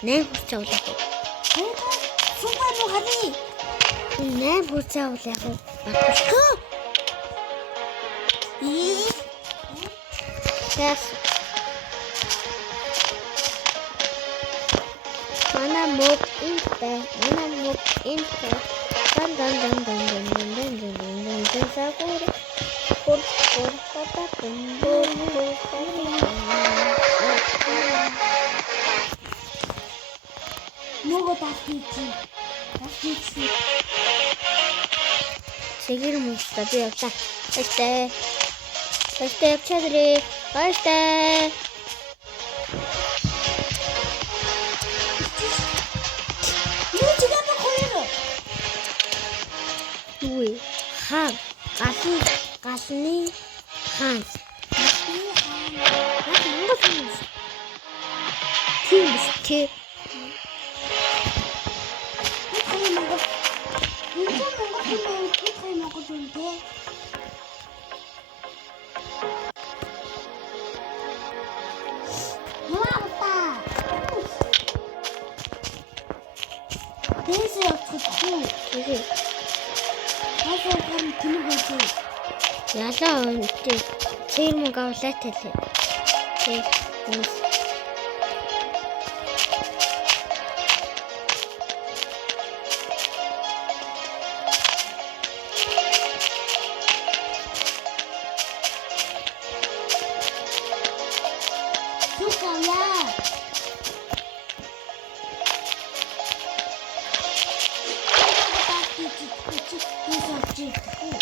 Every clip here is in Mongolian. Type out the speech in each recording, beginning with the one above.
8 хүрч авлаа. Супер муу хали. 8 хүрч авлаа. Yes. Mana mob inte. Dan. Sakura. Много тасчих. Сегэр мөстэй би явлаа. Баяртай явчихарай. Баяртай. Юу хаан галны хаан тийм ялаа үнтэй цээр мөнгө авлаа тэлээ. Тэг хүмүүс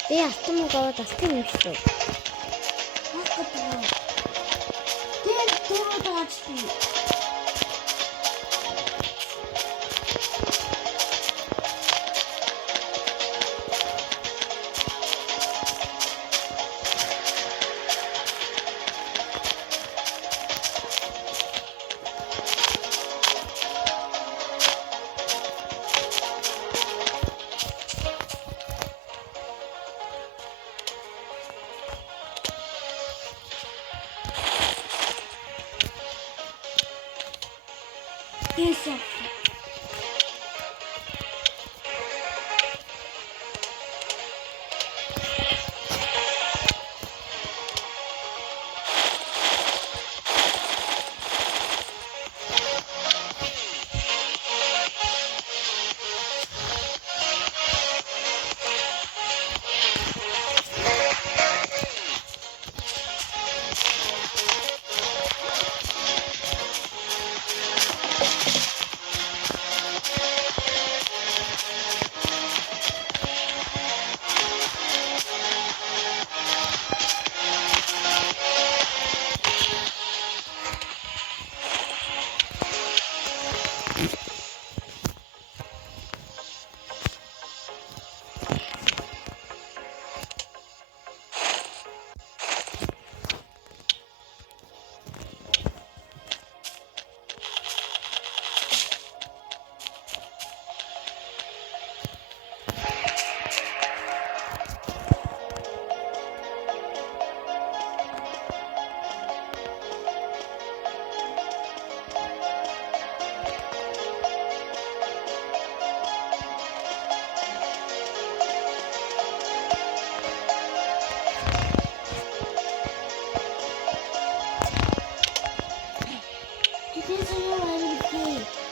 би автомобиль аваад авсан юм шүү. Yes.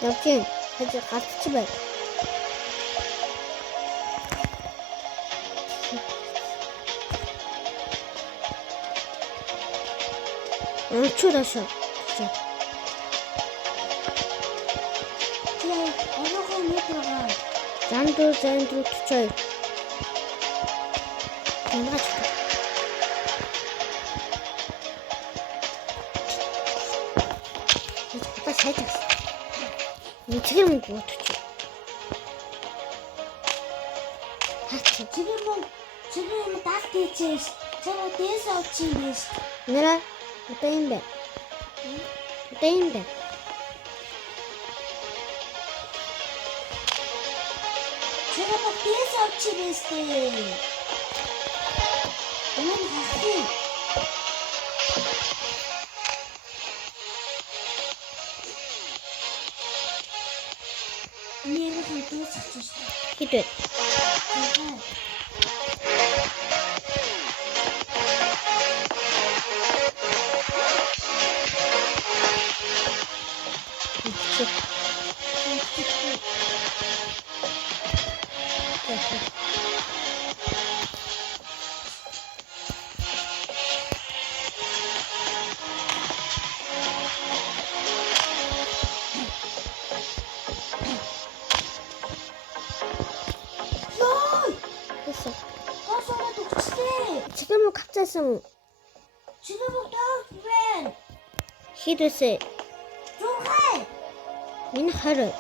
Явж хажи галтч бай. Чурашаа. Зандуу 42. Янгаач. Бас хайдаа. Үнэхээр мөнгө утчих. 지금 따뜻해. 저거 대서 치리스. Нэрэ одоо юм бэ? Одоо юм бэ? 저거 대서 치리스. 오늘 하시. Нэрийг нь дуусгаж шүү дээ. Хэд вэ? Зургаа. Ичээ. Ёй! Тэсэ. Госоод өгчлээ. Чигээр мө капцаасан. Чигээр бүгд байна. Хэд вэ? Зургаа. Миний 20.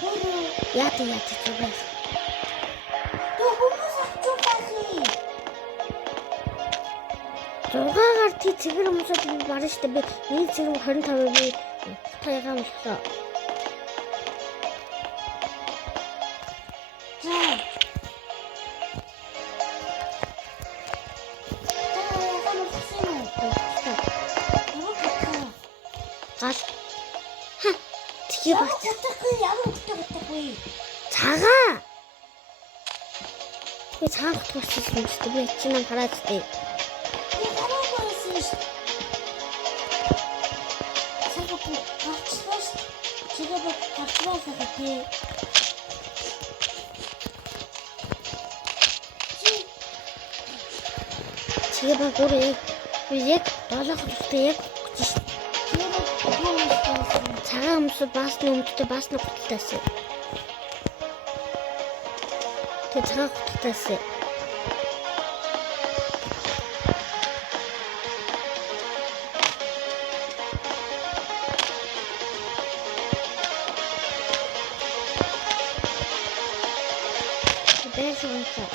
Хөрөө. Яа зүгээр. Тэ хүмүүс авчих байхыг. 6-аар тий цэгэр хүмүүсд би барна штэ би миний цэгэр 25 би таягаа мөсөө. За. Гал. Ха. Тэгээ Ямар бац. утгагүй. Цагаа. Би цагаан утгаарсан юм штэ би чинь хараад штэ. Би хараагүй байсан шүү. Цагаа гарчлаа шүү. Чигээр гарчлаа тий. Тэгээ ба бүр яг би яг 7 хөлтэй яг гэж штэ. Цагаан өмсөд баасны өмдөлтөд баасны гуталтайсэн. Тэгээ цагаан гуталтайсэн. Бэсэнцээ.